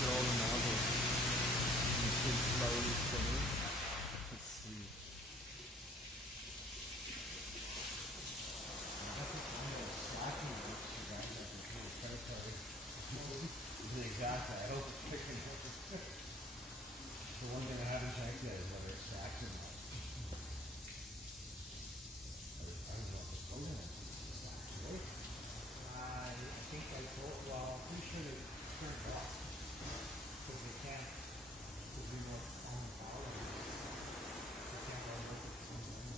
control the nozzle. You should slowly spinning. Let's see. Exactly. I hope it's picking up. The one thing I haven't checked yet is whether it's stacked or not. I don't know if it's frozen or if it's stacked, right? I think I told, well, I'm pretty sure they turned it off. Because they can't, because we were on the power. They can't go look at something.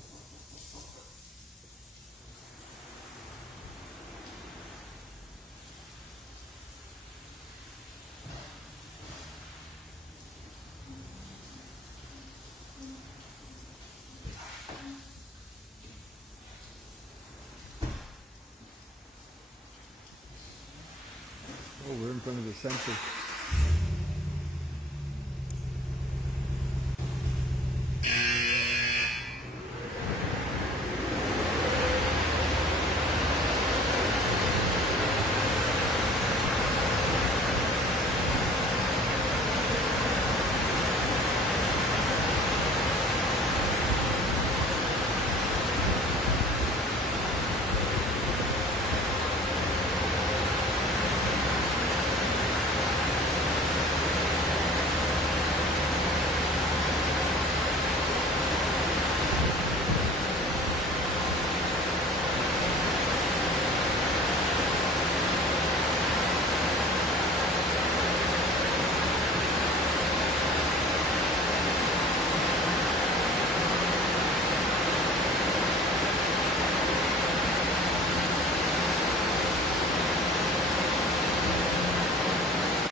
Oh, we're in front of the sensor.